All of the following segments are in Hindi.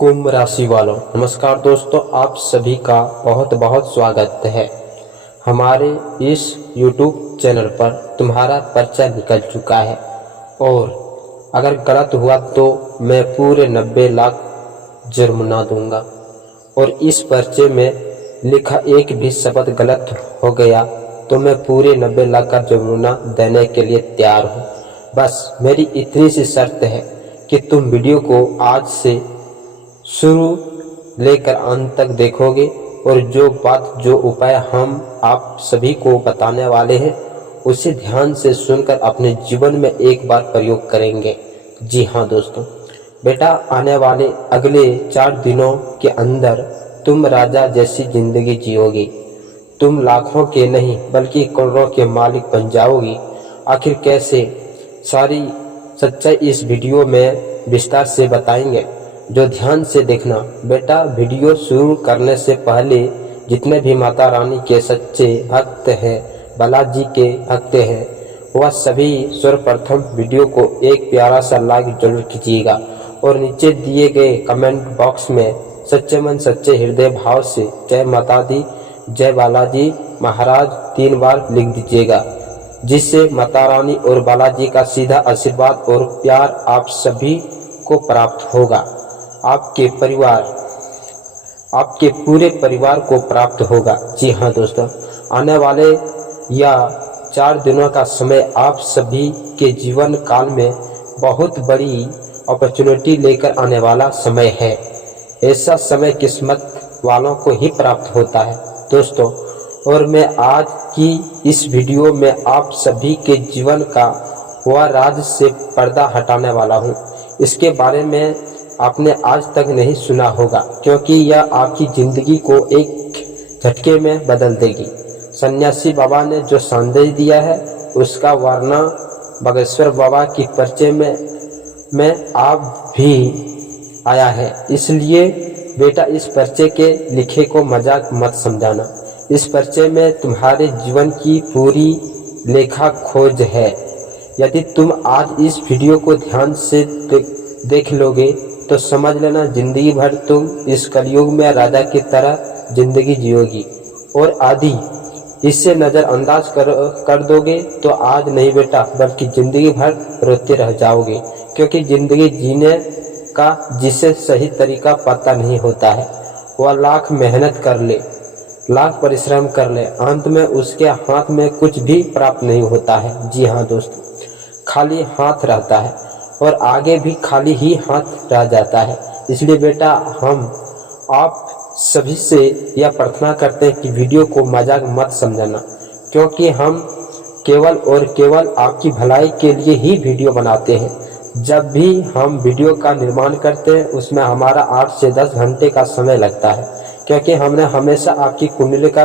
कुंभ राशि वालों, नमस्कार दोस्तों। आप सभी का बहुत बहुत स्वागत है। हमारे इस YouTube चैनल पर तुम्हारा पर्चा निकल चुका है और अगर गलत हुआ तो मैं पूरे 90 लाख जुर्माना दूंगा। और इस पर्चे में लिखा एक भी शब्द गलत हो गया तो मैं पूरे 90 लाख का जुर्माना देने के लिए तैयार हूँ। बस मेरी इतनी सी शर्त है कि तुम वीडियो को आज से शुरू लेकर अंत तक देखोगे और जो उपाय हम आप सभी को बताने वाले हैं उसे ध्यान से सुनकर अपने जीवन में एक बार प्रयोग करेंगे। जी हाँ दोस्तों, बेटा आने वाले अगले 4 दिनों के अंदर तुम राजा जैसी जिंदगी जियोगी। तुम लाखों के नहीं बल्कि करोड़ों के मालिक बन जाओगी। आखिर कैसे, सारी सच्चाई इस वीडियो में विस्तार से बताएंगे, जो ध्यान से देखना। बेटा वीडियो शुरू करने से पहले जितने भी माता रानी के सच्चे भक्त हैं, बालाजी के भक्त हैं, वह सभी सर्वप्रथम वीडियो को एक प्यारा सा लाइक जरूर कीजिएगा और नीचे दिए गए कमेंट बॉक्स में सच्चे मन सच्चे हृदय भाव से जय माता दी, जय बालाजी महाराज 3 बार लिख दीजिएगा, जिससे माता रानी और बालाजी का सीधा आशीर्वाद और प्यार आप सभी को प्राप्त होगा। आपके पूरे परिवार को प्राप्त होगा। जी हाँ दोस्तों, आने वाले या 4 दिनों का समय आप सभी के जीवन काल में बहुत बड़ी अपॉर्चुनिटी लेकर आने वाला समय है। ऐसा समय किस्मत वालों को ही प्राप्त होता है दोस्तों। और मैं आज की इस वीडियो में आप सभी के जीवन का वह राज से पर्दा हटाने वाला हूँ। इसके बारे में आपने आज तक नहीं सुना होगा, क्योंकि यह आपकी जिंदगी को एक झटके में बदल देगी। सन्यासी बाबा ने जो संदेश दिया है उसका वर्णन बागेश्वर बाबा की पर्चे में आप भी आया है। इसलिए बेटा इस पर्चे के लिखे को मजाक मत समझाना। इस पर्चे में तुम्हारे जीवन की पूरी लेखा खोज है। यदि तुम आज इस वीडियो को ध्यान से देख लोगे तो समझ लेना जिंदगी भर तुम इस कलयुग में राजा की तरह जिंदगी जियोगी। और आदि इससे नज़रअंदाज कर दोगे तो आज नहीं बेटा बल्कि जिंदगी भर रोते रह जाओगे, क्योंकि जिंदगी जीने का जिसे सही तरीका पता नहीं होता है वह लाख मेहनत कर ले, लाख परिश्रम कर ले, अंत में उसके हाथ में कुछ भी प्राप्त नहीं होता है। जी हाँ दोस्तों, खाली हाथ रहता है और आगे भी खाली ही हाथ रह जाता है। इसलिए बेटा हम आप सभी से यह प्रार्थना करते हैं कि वीडियो को मजाक मत समझना, क्योंकि हम केवल और केवल आपकी भलाई के लिए ही वीडियो बनाते हैं। जब भी हम वीडियो का निर्माण करते हैं उसमें हमारा 8 से 10 घंटे का समय लगता है, क्योंकि हमने हमेशा आपकी कुंडली का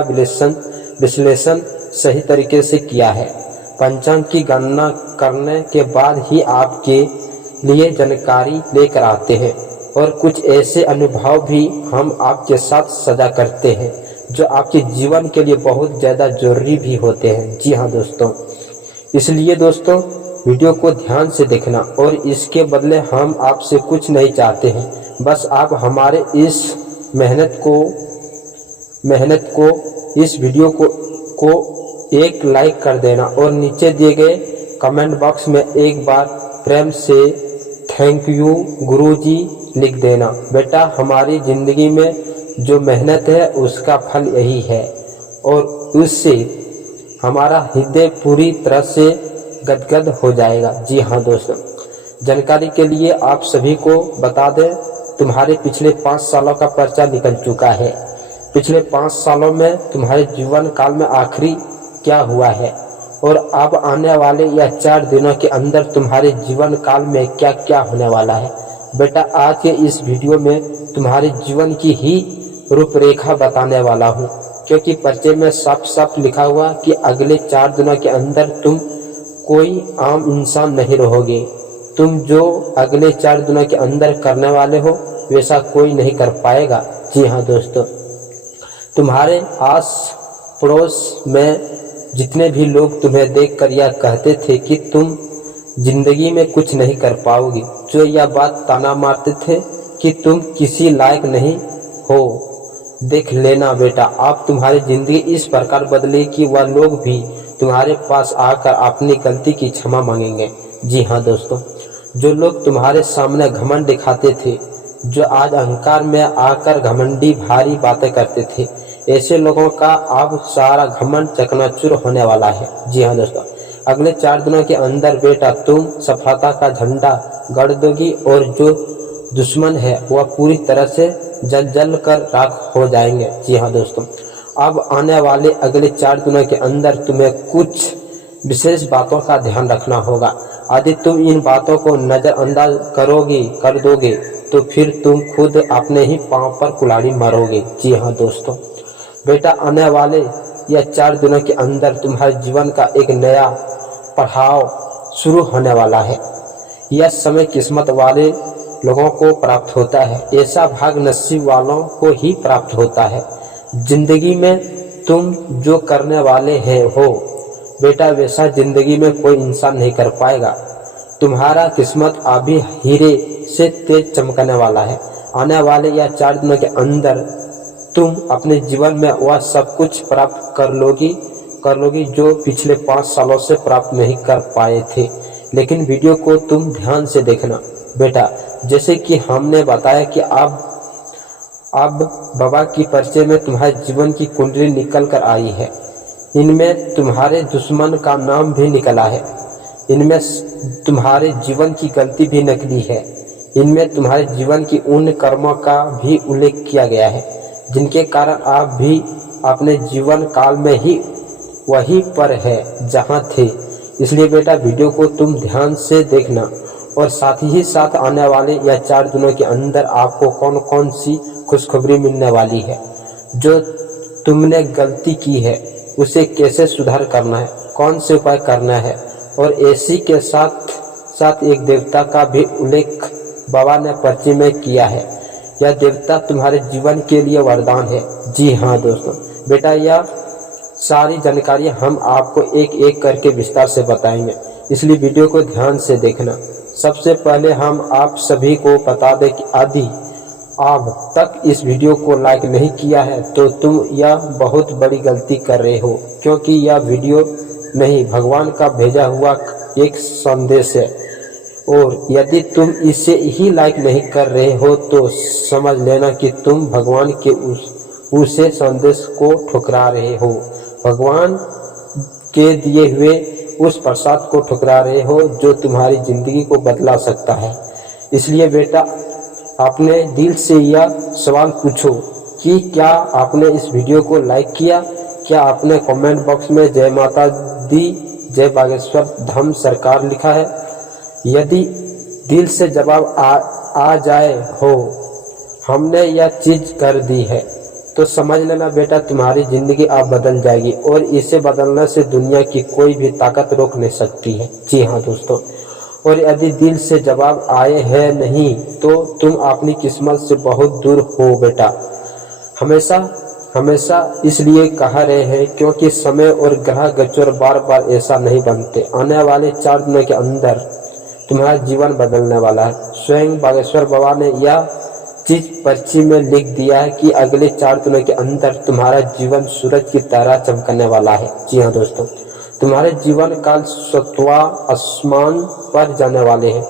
विश्लेषण सही तरीके से किया है। पंचांग की गणना करने के बाद ही आपके लिए जानकारी लेकर आते हैं और कुछ ऐसे अनुभव भी हम आपके साथ साझा करते हैं जो आपके जीवन के लिए बहुत ज़्यादा जरूरी भी होते हैं। जी हाँ दोस्तों, इसलिए दोस्तों वीडियो को ध्यान से देखना और इसके बदले हम आपसे कुछ नहीं चाहते हैं। बस आप हमारे इस मेहनत को इस वीडियो को एक लाइक कर देना और नीचे दिए गए कमेंट बॉक्स में एक बार प्रेम से थैंक यू गुरुजी लिख देना। बेटा हमारी ज़िंदगी में जो मेहनत है उसका फल यही है और उससे हमारा हृदय पूरी तरह से गदगद हो जाएगा। जी हाँ दोस्तों, जानकारी के लिए आप सभी को बता दें, तुम्हारे पिछले 5 सालों का पर्चा निकल चुका है। पिछले 5 सालों में तुम्हारे जीवन काल में आखिरी क्या हुआ है और अब आने वाले या 4 दिनों के अंदर तुम्हारे जीवन काल में क्या क्या होने वाला है। बेटा आज के इस वीडियो में तुम्हारे जीवन की ही रूपरेखा बताने वाला हूँ, क्योंकि पर्चे में साफ साफ लिखा हुआ कि अगले 4 दिनों के अंदर तुम कोई आम इंसान नहीं रहोगे। तुम जो अगले 4 दिनों के अंदर करने वाले हो वैसा कोई नहीं कर पाएगा। जी हाँ दोस्तों, तुम्हारे आस पड़ोस में जितने भी लोग तुम्हें देखकर यह कहते थे कि तुम जिंदगी में कुछ नहीं कर पाओगी, जो यह बात ताना मारते थे कि तुम किसी लायक नहीं हो। देख लेना बेटा, आप तुम्हारी जिंदगी इस प्रकार बदले कि वह लोग भी तुम्हारे पास आकर अपनी गलती की क्षमा मांगेंगे। जी हाँ दोस्तों, जो लोग तुम्हारे सामने घमंड दिखाते थे, जो आज अहंकार में आकर घमंडी भारी बातें करते थे, ऐसे लोगों का अब सारा घमंड चकनाचूर होने वाला है। जी हाँ दोस्तों, अगले 4 दिनों के अंदर बेटा तुम सफलता का झंडा गड़ दोगी और जो दुश्मन है वह पूरी तरह से जल कर राख हो जाएंगे। जी हाँ दोस्तों, अब आने वाले अगले 4 दिनों के अंदर तुम्हें कुछ विशेष बातों का ध्यान रखना होगा। यदि तुम इन बातों को नजरअंदाज कर दोगे तो फिर तुम खुद अपने ही पांव पर कुल्हाड़ी मारोगे। जी हाँ दोस्तों, बेटा आने वाले या 4 दिनों के अंदर तुम्हारे जीवन का एक नया पड़ाव शुरू होने वाला है। यह समय किस्मत वाले लोगों को प्राप्त होता है, ऐसा भाग नसीब वालों को ही प्राप्त होता है। जिंदगी में तुम जो करने वाले हो बेटा, वैसा जिंदगी में कोई इंसान नहीं कर पाएगा। तुम्हारा किस्मत अभी हीरे से तेज चमकने वाला है। आने वाले या 4 दिनों के अंदर तुम अपने जीवन में वह सब कुछ प्राप्त कर लोगी जो पिछले 5 सालों से प्राप्त नहीं कर पाए थे। लेकिन वीडियो को तुम ध्यान से देखना बेटा, जैसे कि हमने बताया कि अब बाबा की परिचय में तुम्हारे जीवन की कुंडली निकल कर आई है। इनमें तुम्हारे दुश्मन का नाम भी निकला है। इनमें तुम्हारे जीवन की गलती भी निकली है। इनमें तुम्हारे जीवन की उन कर्मों का भी उल्लेख किया गया है जिनके कारण आप भी अपने जीवन काल में ही वहीं पर है जहां थे। इसलिए बेटा वीडियो को तुम ध्यान से देखना और साथ ही साथ आने वाले या 4 दिनों के अंदर आपको कौन कौन सी खुशखबरी मिलने वाली है, जो तुमने गलती की है उसे कैसे सुधार करना है, कौन से उपाय करना है। और ऐसी के साथ साथ एक देवता का भी उल्लेख बाबा ने पर्ची में किया है। यह देवता तुम्हारे जीवन के लिए वरदान है। जी हाँ दोस्तों, बेटा यह सारी जानकारी हम आपको एक एक करके विस्तार से बताएंगे, इसलिए वीडियो को ध्यान से देखना। सबसे पहले हम आप सभी को बता दें कि यदि अब तक इस वीडियो को लाइक नहीं किया है तो तुम यह बहुत बड़ी गलती कर रहे हो, क्योंकि यह वीडियो नहीं भगवान का भेजा हुआ एक संदेश है। और यदि तुम इसे ही लाइक नहीं कर रहे हो तो समझ लेना कि तुम भगवान के उसे संदेश को ठुकरा रहे हो, भगवान के दिए हुए उस प्रसाद को ठुकरा रहे हो जो तुम्हारी जिंदगी को बदला सकता है। इसलिए बेटा अपने दिल से यह सवाल पूछो कि क्या आपने इस वीडियो को लाइक किया, क्या आपने कमेंट बॉक्स में जय माता दी, जय बागेश्वर धाम सरकार लिखा है। यदि दिल से जवाब आ जाए हो हमने यह चीज कर दी है, तो समझ लेना बेटा तुम्हारी जिंदगी अब बदल जाएगी और इसे बदलने से दुनिया की कोई भी ताकत रोक नहीं सकती है। जी हाँ दोस्तों, और यदि दिल से जवाब आए हैं नहीं तो तुम अपनी किस्मत से बहुत दूर हो बेटा। हमेशा इसलिए कह रहे हैं क्योंकि समय और ग्रह गोचर बार बार ऐसा नहीं बनते। आने वाले 4 दिनों के अंदर तुम्हारा जीवन बदलने वाला है। स्वयं बागेश्वर बाबा ने यह चीज पर्ची में लिख दिया है कि अगले 4 दिनों के अंदर तुम्हारा जीवन सूरज की तरह चमकने वाला है। जी हाँ दोस्तों, तुम्हारे जीवन काल 7वां आसमान पर जाने वाले हैं।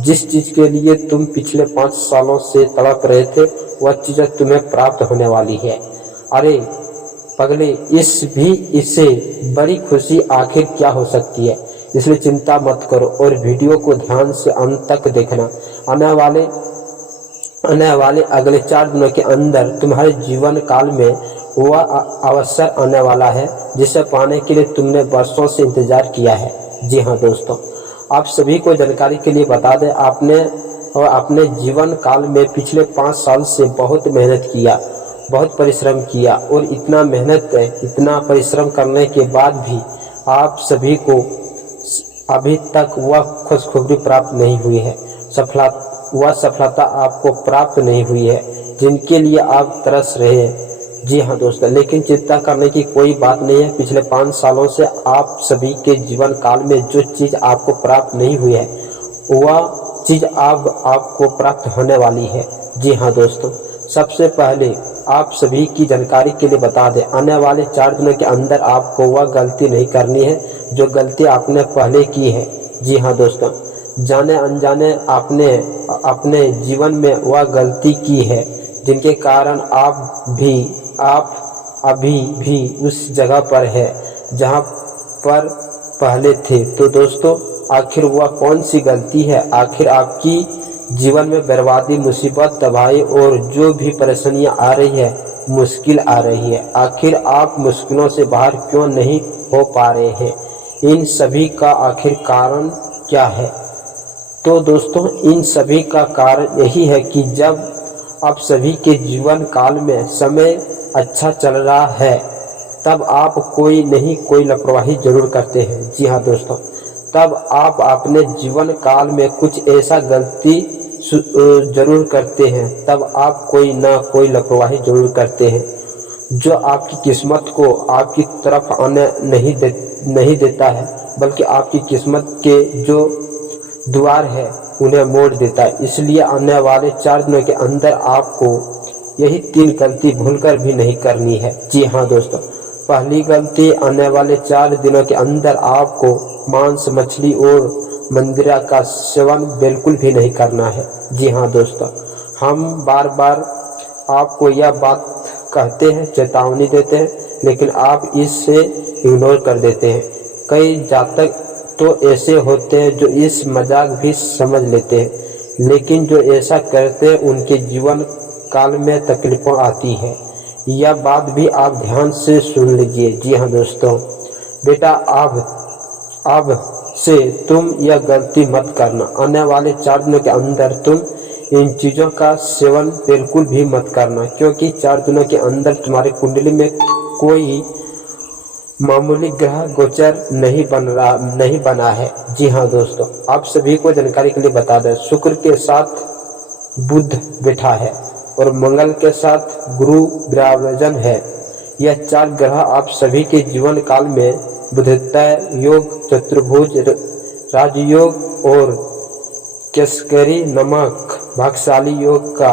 जिस चीज के लिए तुम पिछले 5 सालों से तड़प रहे थे वह चीज तुम्हें प्राप्त होने वाली है। अरे पगले, इससे बड़ी खुशी आखिर क्या हो सकती है। इसलिए चिंता मत करो और वीडियो को ध्यान से अंत तक देखना। आने वाले अगले 4 दिनों के अंदर तुम्हारे जीवन काल में वह अवसर आने वाला है जिसे पाने के लिए तुमने वर्षों से इंतजार किया है। जी हाँ दोस्तों, आप सभी को जानकारी के लिए बता दें, आपने अपने जीवन काल में पिछले 5 साल से बहुत मेहनत किया, बहुत परिश्रम किया और इतना परिश्रम करने के बाद भी आप सभी को अभी तक वह खुशखबरी प्राप्त नहीं हुई है, वह सफलता आपको प्राप्त नहीं हुई है जिनके लिए आप तरस रहे हैं। जी हाँ दोस्तों, लेकिन चिंता करने की कोई बात नहीं है। पिछले 5 सालों से आप सभी के जीवन काल में जो चीज आपको प्राप्त नहीं हुई है वह चीज अब आपको प्राप्त होने वाली है। जी हाँ दोस्तों, सबसे पहले आप सभी की जानकारी के लिए बता दें, आने वाले 4 दिनों के अंदर आपको वह गलती नहीं करनी है जो गलती आपने पहले की है। जी हाँ दोस्तों, जाने अनजाने आपने अपने जीवन में वह गलती की है जिनके कारण आप अभी भी उस जगह पर है जहां पर पहले थे। तो दोस्तों, आखिर वह कौन सी गलती है? आखिर आपकी जीवन में बर्बादी, मुसीबत, तबाही और जो भी परेशानियां आ रही है, मुश्किल आ रही है, आखिर आप मुश्किलों से बाहर क्यों नहीं हो पा रहे हैं? इन सभी का आखिर कारण क्या है? तो दोस्तों, इन सभी का कारण यही है कि जब आप सभी के जीवन काल में समय अच्छा चल रहा है, तब आप कोई नहीं कोई लापरवाही जरूर करते हैं। जी हाँ दोस्तों, तब आप अपने जीवन काल में कुछ ऐसा गलती जरूर करते हैं, तब आप कोई ना कोई लापरवाही जरूर करते हैं जो आपकी किस्मत को आपकी तरफ आने नहीं देता है, बल्कि आपकी किस्मत के जो द्वार है उन्हें मोड़ देता है। इसलिए आने वाले 4 दिनों के अंदर आपको यही 3 गलती भूलकर भी नहीं करनी है। जी हाँ दोस्तों, पहली गलती, आने वाले 4 दिनों के अंदर आपको मांस, मछली और मंदिरा का सेवन बिल्कुल भी नहीं करना है। जी हाँ दोस्तों, हम बार बार आपको यह बात कहते हैं, चेतावनी देते हैं, लेकिन आप इससे इग्नोर कर देते हैं। कई जातक तो ऐसे होते हैं जो इस मजाक भी समझ लेते हैं, लेकिन जो ऐसा करते हैं उनके जीवन काल में तकलीफों आती है। यह बात भी आप ध्यान से सुन लीजिए। जी हाँ दोस्तों, बेटा अब से तुम यह गलती मत करना। आने वाले 4 दिनों के अंदर तुम इन चीज़ों का सेवन बिल्कुल भी मत करना, क्योंकि 4 दिनों के अंदर तुम्हारी कुंडली में कोई मामूली ग्रह गोचर नहीं बना है। जी हाँ दोस्तों, आप सभी को जानकारी के लिए बता दें, शुक्र के साथ बुध बैठा है और मंगल के साथ गुरु विराजमान है। यह 4 ग्रह आप सभी के जीवन काल में बुधत्य योग, चतुर्भुज राजयोग और केसकरी नमक भाग्यशाली योग का